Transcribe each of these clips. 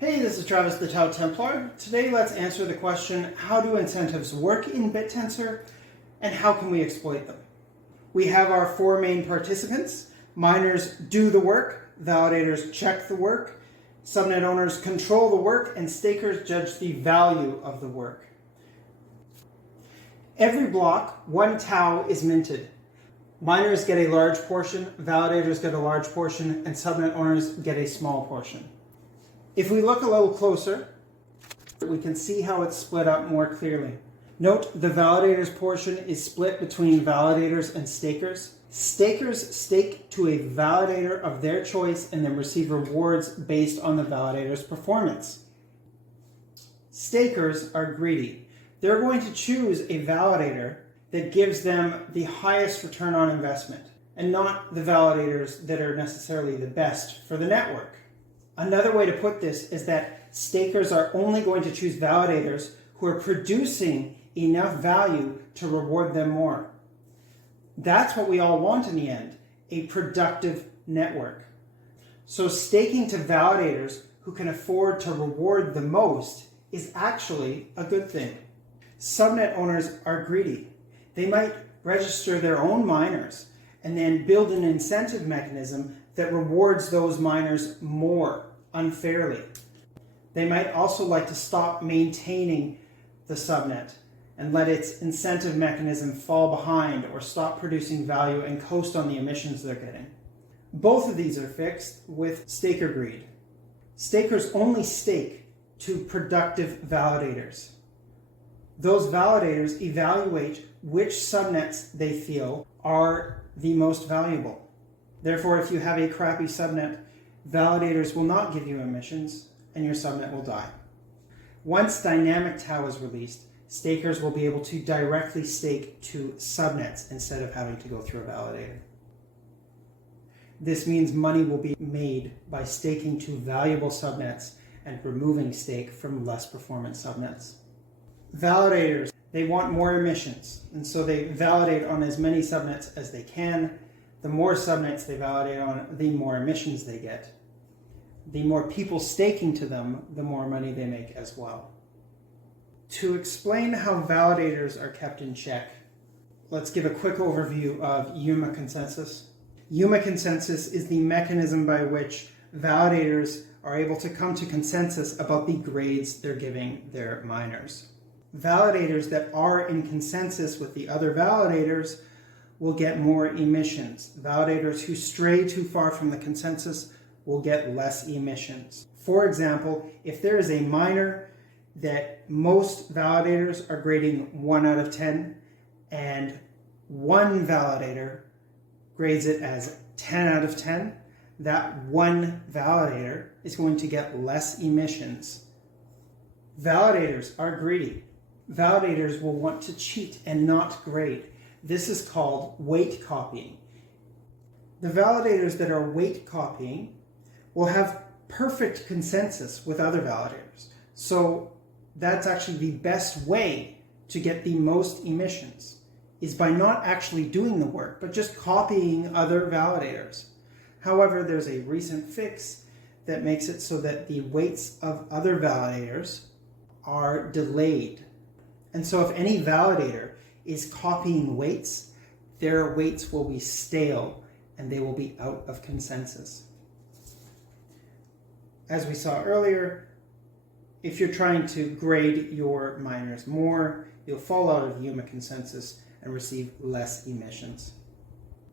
Hey, this is Travis, the TAO Templar. Today let's answer the question, how do incentives work in Bittensor and how can we exploit them? We have our four main participants. Miners do the work, validators check the work, subnet owners control the work, and stakers judge the value of the work. Every block, one TAO is minted. Miners get a large portion, validators get a large portion, and subnet owners get a small portion. If we look a little closer, we can see how it's split up more clearly. Note the validators portion is split between validators and stakers. Stakers stake to a validator of their choice and then receive rewards based on the validator's performance. Stakers are greedy. They're going to choose a validator that gives them the highest return on investment and not the validators that are necessarily the best for the network. Another way to put this is that stakers are only going to choose validators who are producing enough value to reward them more. That's what we all want in the end, a productive network. So staking to validators who can afford to reward the most is actually a good thing. Subnet owners are greedy. They might register their own miners and then build an incentive mechanism that rewards those miners more unfairly. They might also like to stop maintaining the subnet and let its incentive mechanism fall behind or stop producing value and coast on the emissions they're getting. Both of these are fixed with staker greed. Stakers only stake to productive validators. Those validators evaluate which subnets they feel are the most valuable. Therefore, if you have a crappy subnet, validators will not give you emissions and your subnet will die. Once dynamic TAO is released, stakers will be able to directly stake to subnets instead of having to go through a validator. This means money will be made by staking to valuable subnets and removing stake from less performant subnets. Validators, they want more emissions, and so they validate on as many subnets as they can. The more subnets they validate on, the more emissions they get. The more people staking to them, the more money they make as well. To explain how validators are kept in check, let's give a quick overview of Yuma consensus. Yuma consensus is the mechanism by which validators are able to come to consensus about the grades they're giving their miners. Validators that are in consensus with the other validators will get more emissions. Validators who stray too far from the consensus will get less emissions. For example, if there is a miner that most validators are grading 1 out of 10 and one validator grades it as 10 out of 10, that one validator is going to get less emissions. Validators are greedy. Validators will want to cheat and not grade. This is called weight copying. The validators that are weight copying will have perfect consensus with other validators. So that's actually the best way to get the most emissions, is by not actually doing the work, but just copying other validators. However, there's a recent fix that makes it so that the weights of other validators are delayed. And so if any validator is copying weights, their weights will be stale and they will be out of consensus. As we saw earlier, if you're trying to grade your miners more, you'll fall out of Yuma consensus and receive less emissions.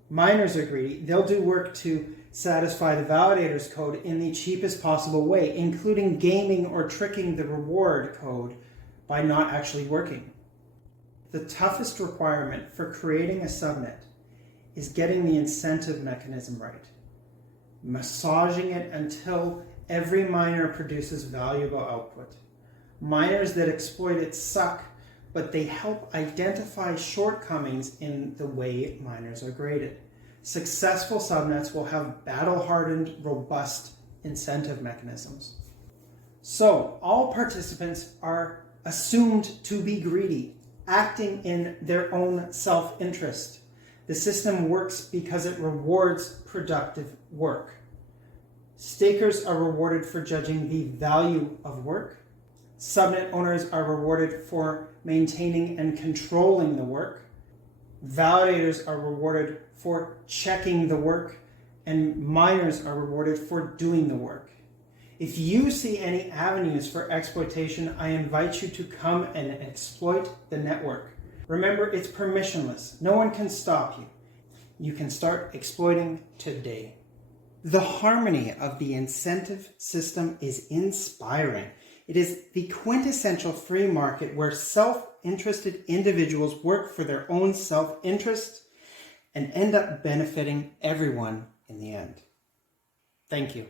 Miners are greedy. They'll do work to satisfy the validator's code in the cheapest possible way, including gaming or tricking the reward code by not actually working. The toughest requirement for creating a subnet is getting the incentive mechanism right, massaging it until every miner produces valuable output. Miners that exploit it suck, but they help identify shortcomings in the way miners are graded. Successful subnets will have battle-hardened, robust incentive mechanisms. So, all participants are assumed to be greedy, acting in their own self-interest. The system works because it rewards productive work. Stakers are rewarded for judging the value of work. Subnet owners are rewarded for maintaining and controlling the work. Validators are rewarded for checking the work, and miners are rewarded for doing the work. If you see any avenues for exploitation, I invite you to come and exploit the network. Remember, it's permissionless. No one can stop you. You can start exploiting today. The harmony of the incentive system is inspiring. It is the quintessential free market where self-interested individuals work for their own self-interest and end up benefiting everyone in the end. Thank you.